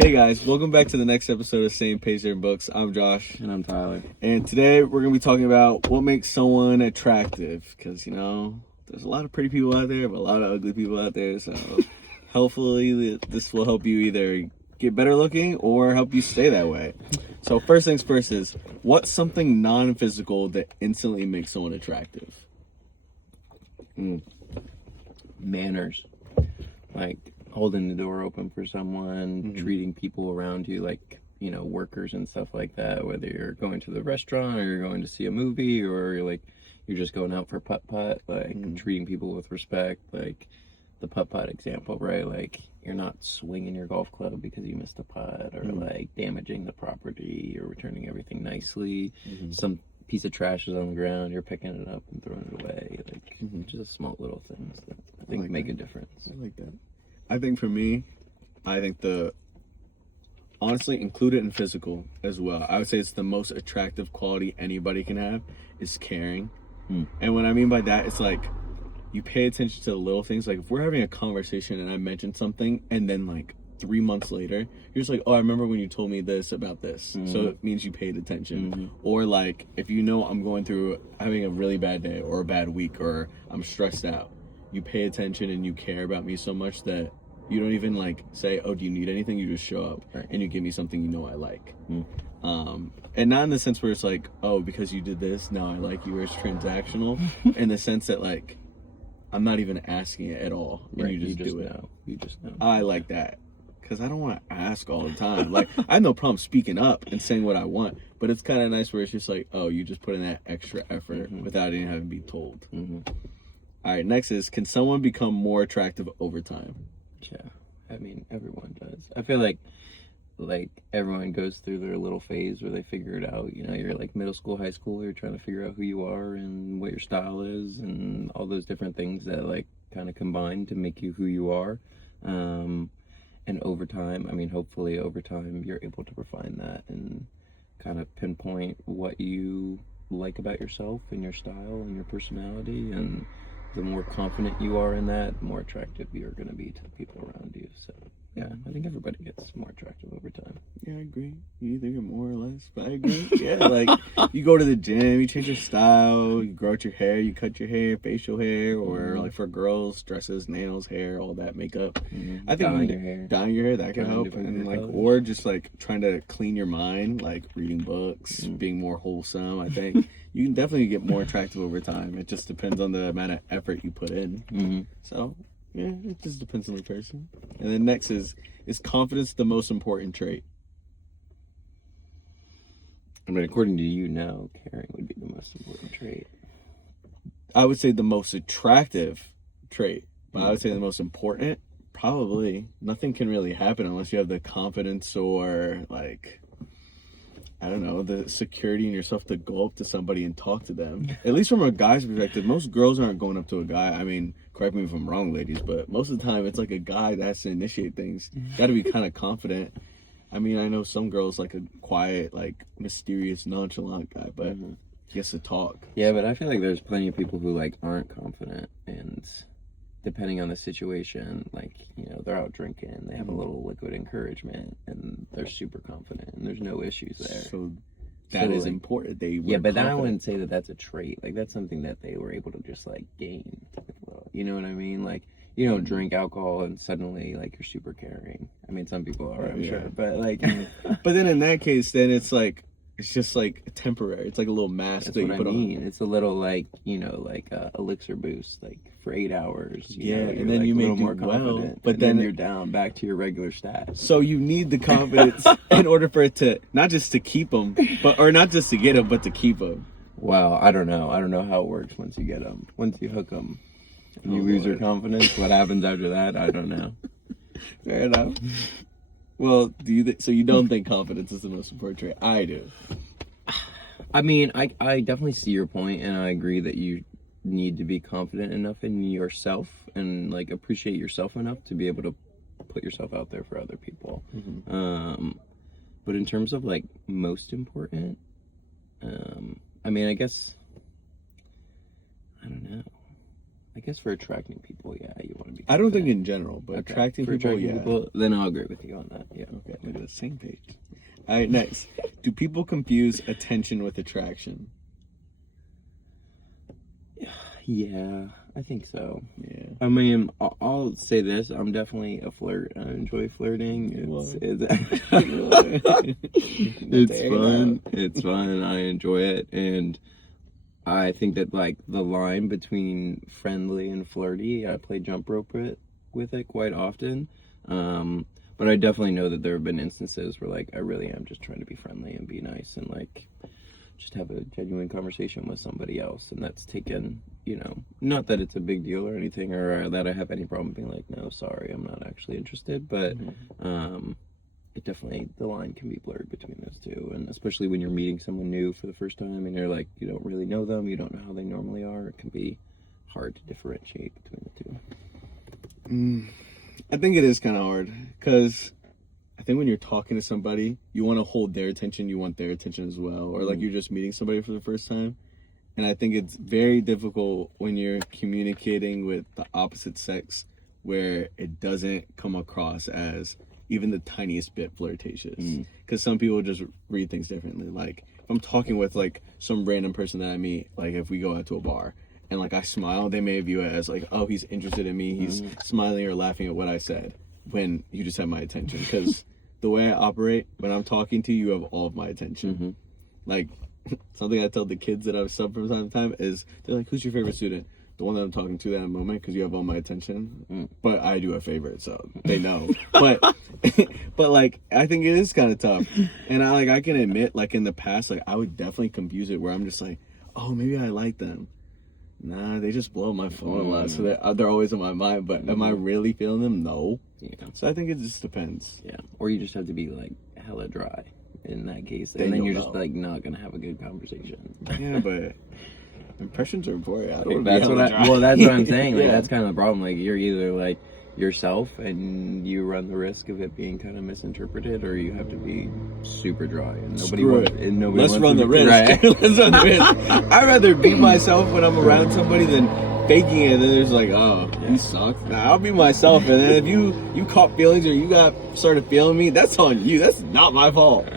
Hey guys, welcome back to the next episode of Same Page There Books. I'm Josh. And I'm Tyler. And today we're going to be talking about what makes someone attractive. Because, there's a lot of pretty people out there, but a lot of ugly people out there. So hopefully this will help you either get better looking or help you stay that way. So first things first is, what's something non-physical that instantly makes someone attractive? Manners. Like holding the door open for someone, treating people around you like, workers and stuff like that, whether you're going to the restaurant or you're going to see a movie or you're just going out for putt-putt, treating people with respect, like the putt-putt example, right? Like you're not swinging your golf club because you missed a putt or like damaging the property or returning everything nicely. Some piece of trash is on the ground, you're picking it up and throwing it away. Like just small little things that I think make a difference. I like that. I think for me, honestly, included in physical as well, I would say it's the most attractive quality anybody can have is caring. And what I mean by that, it's like you pay attention to the little things. Like if we're having a conversation and I mention something and then like 3 months later, you're just like, oh, I remember when you told me this about this. So it means you paid attention. Or like if I'm going through having a really bad day or a bad week or I'm stressed out, you pay attention and you care about me so much that you don't even like say, oh, do you need anything? You just show up and you give me something I like. And not in the sense where it's like, oh, because you did this, now I like you, where it's transactional. In the sense that like, I'm not even asking it at all. And you just do it. You just know. I like that. Because I don't want to ask all the time. Like, I have no problem speaking up and saying what I want. But it's kind of nice where it's just like, oh, you just put in that extra effort without even having to be told. All right, next is, can someone become more attractive over time? Yeah, I mean, everyone does. I feel like everyone goes through their little phase where they figure it out. You're like middle school, high school, you're trying to figure out who you are and what your style is and all those different things that like kind of combine to make you who you are. And over time, hopefully over time, you're able to refine that and kind of pinpoint what you like about yourself and your style and your personality. And the more confident you are in that, the more attractive you're going to be to the people around you. So, yeah, I think everybody gets more attractive over time. Yeah, I agree. You either get more or less, but I agree. Yeah, like you go to the gym, you change your style, you grow out your hair, you cut your hair, facial hair, or like for girls, dresses, nails, hair, all that makeup. I think dyeing your hair, that can help, and like or just like trying to clean your mind, like reading books, being more wholesome. I think you can definitely get more attractive over time. It just depends on the amount of effort you put in. So. Yeah, it just depends on the person. And then next is confidence the most important trait? According to you now, caring would be the most important trait. I would say the most attractive trait, but I would say the most important, probably. Nothing can really happen unless you have the confidence or like, I don't know, the security in yourself to go up to somebody and talk to them. At least from a guy's perspective, most girls aren't going up to a guy. Correct me if I'm wrong, ladies, but most of the time it's like a guy that has to initiate things. Got to be kind of confident. I know some girls like a quiet, like mysterious, nonchalant guy, but he has to talk. Yeah, but I feel like there's plenty of people who like aren't confident, and depending on the situation, like, they're out drinking, they have a little liquid encouragement, and they're super confident, and there's no issues there. So that is important. But I wouldn't say that that's a trait. Like, that's something that they were able to just, like, gain. You know what I mean? Like, you don't drink alcohol and suddenly, like, you're super caring. Some people are, I'm sure. But, like... but then in that case, then it's, like, it's just, like, temporary. It's like a little mask that's that you what put I mean. on. It's a little, like, elixir boost, like, for 8 hours. And then you may do more confident. But then you're down back to your regular stats. So you need the confidence in order for it to, not just to keep them, or not just to get them, but to keep them. Well, I don't know. I don't know how it works once you get them. Once you hook them, you lose your confidence. What happens after that? I don't know. Fair enough. Well, so you don't think confidence is the most important trait? I do. I definitely see your point, and I agree that you need to be confident enough in yourself and like appreciate yourself enough to be able to put yourself out there for other people. But in terms of like most important, I guess I don't know. I guess for attracting people, yeah, you want to be. I don't think confident. in general, but Okay. attracting For people, attracting yeah. people, then I'll agree with you on that. Yeah. Okay, we're on the same page. All right, next. Do people confuse attention with attraction? Yeah, I think so. Yeah. I mean, I'll say this: I'm definitely a flirt. I enjoy flirting. It's fun. It's fun. I enjoy it, and I think that like the line between friendly and flirty, I play jump rope with it quite often. But I definitely know that there have been instances where like I really am just trying to be friendly and be nice and like just have a genuine conversation with somebody else, and that's taken, not that it's a big deal or anything, or that I have any problem being like, no, sorry, I'm not actually interested, but it definitely, the line can be blurred between those two, and especially when you're meeting someone new for the first time and you're like, you don't really know them, you don't know how they normally are, it can be hard to differentiate between the two. I think it is kind of hard, because I think when you're talking to somebody, you want to hold their attention, you want their attention as well, or like you're just meeting somebody for the first time. And I think it's very difficult when you're communicating with the opposite sex where it doesn't come across as even the tiniest bit flirtatious. Because some people just read things differently. Like, if I'm talking with like some random person that I meet, like if we go out to a bar and like I smile, they may view it as like, oh, he's interested in me, he's smiling or laughing at what I said, when you just have my attention. Because the way I operate, when I'm talking to you, you have all of my attention. Like, something I tell the kids that I've subbed from time to time is, they're like, who's your favorite student? The one that I'm talking to that moment, because you have all my attention. But I do have favorites, so they know. but like, I think it is kind of tough. And I can admit, like in the past, like I would definitely confuse it where I'm just like, oh, maybe I like them. Nah, they just blow up my phone a lot, so they're always on my mind. But am I really feeling them? No. Yeah. So I think it just depends. Yeah. Or you just have to be like hella dry in that case, and then you're just like not gonna have a good conversation. Yeah, but impressions are important. I don't that's what I'm saying. Like that's kind of the problem. Like you're either like yourself and you run the risk of it being kind of misinterpreted, or you have to be super dry and nobody wants Let's run the risk. Right. Let's run the risk. I'd rather be myself when I'm around somebody than faking it, and then there's like, oh, you suck. Nah, I'll be myself, and then if you caught feelings or you started feeling me, that's on you. That's not my fault.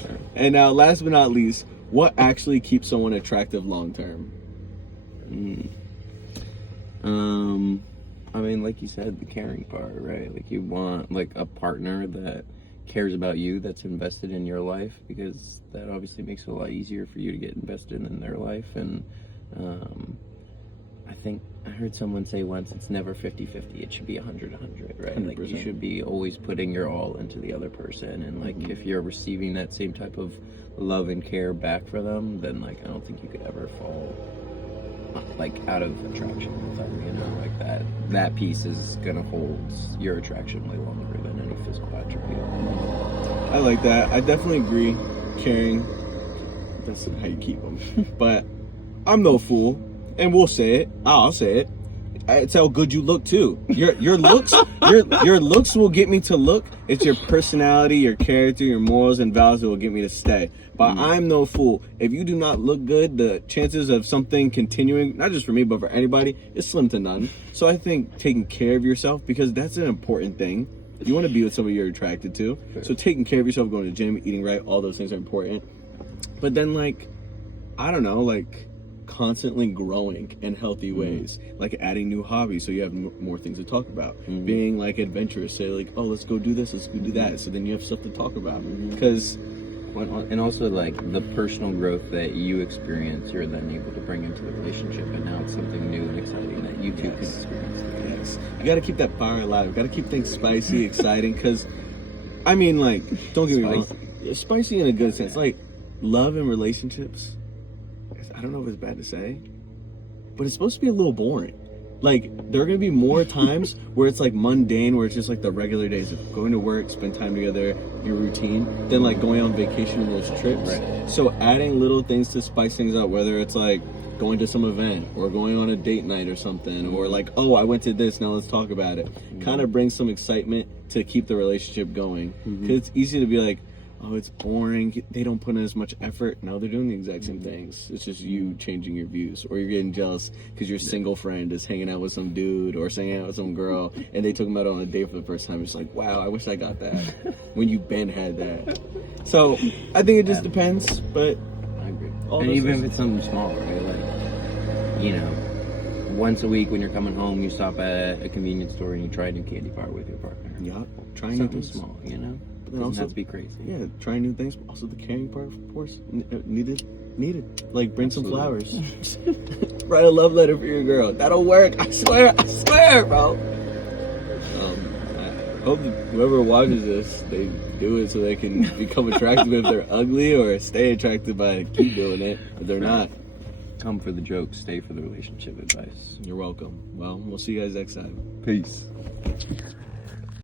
Sure. And now, last but not least, what actually keeps someone attractive long term? I mean, like you said, the caring part, right? Like you want like a partner that cares about you, that's invested in your life, because that obviously makes it a lot easier for you to get invested in their life. And I think I heard someone say once, it's never 50-50, it should be 100-100, right? 100%. Like you should be always putting your all into the other person, and like if you're receiving that same type of love and care back for them, then like I don't think you could ever fall like out of attraction with them, like that piece is gonna hold your attraction way longer than any physical attribute. I like that. I definitely agree. Caring, that's how you keep them. But I'm no fool, and we'll say it. I'll say it. It's how good you look too. Your looks, your looks will get me to look. It's your personality, your character, your morals and values that will get me to stay. But I'm no fool. If you do not look good, the chances of something continuing, not just for me, but for anybody, is slim to none. So I think taking care of yourself, because that's an important thing. You want to be with somebody you're attracted to. Sure. So taking care of yourself, going to the gym, eating right, all those things are important. But then like, I don't know, like constantly growing in healthy ways, like adding new hobbies so you have more things to talk about, being like adventurous, say like, oh, let's go do this, let's go do that, so then you have stuff to talk about. Because and also like the personal growth that you experience, you're then able to bring into the relationship, and now it's something new and exciting that you two can experience. Yes, you got to keep that fire alive, you got to keep things spicy, exciting, because I mean, like, don't get me wrong, spicy in a good sense. Like love and relationships, I don't know if it's bad to say, but it's supposed to be a little boring. Like, there are going to be more times where it's like mundane, where it's just like the regular days of going to work, spend time together, your routine, than like going on vacation and those trips. Right. So adding little things to spice things up, whether it's like going to some event or going on a date night or something, or like, oh, I went to this, now let's talk about it. Kind of brings some excitement to keep the relationship going. Because it's easy to be like, oh, it's boring. They don't put in as much effort. No, they're doing the exact same things. It's just you changing your views, or you're getting jealous because your single friend is hanging out with some dude or hanging out with some girl, and they took him out on a date for the first time. It's like, wow, I wish I got that when you been had that. So I think it just depends, but I agree. All And those even things- if it's something small, right? Like, you know, once a week when you're coming home, you stop at a convenience store and you try a new candy bar with your partner. yeah, trying new Something things. small, you know? But then Doesn't also, have to be crazy. yeah, trying new things. Also, the caring part, of course, needed. Like, bring some flowers. Write a love letter for your girl. That'll work. I swear, bro. I hope that whoever watches this, they do it so they can become attractive if they're ugly, or stay attractive by keep doing it if they're not. Come for the jokes, stay for the relationship advice. You're welcome. Well, we'll see you guys next time. Peace.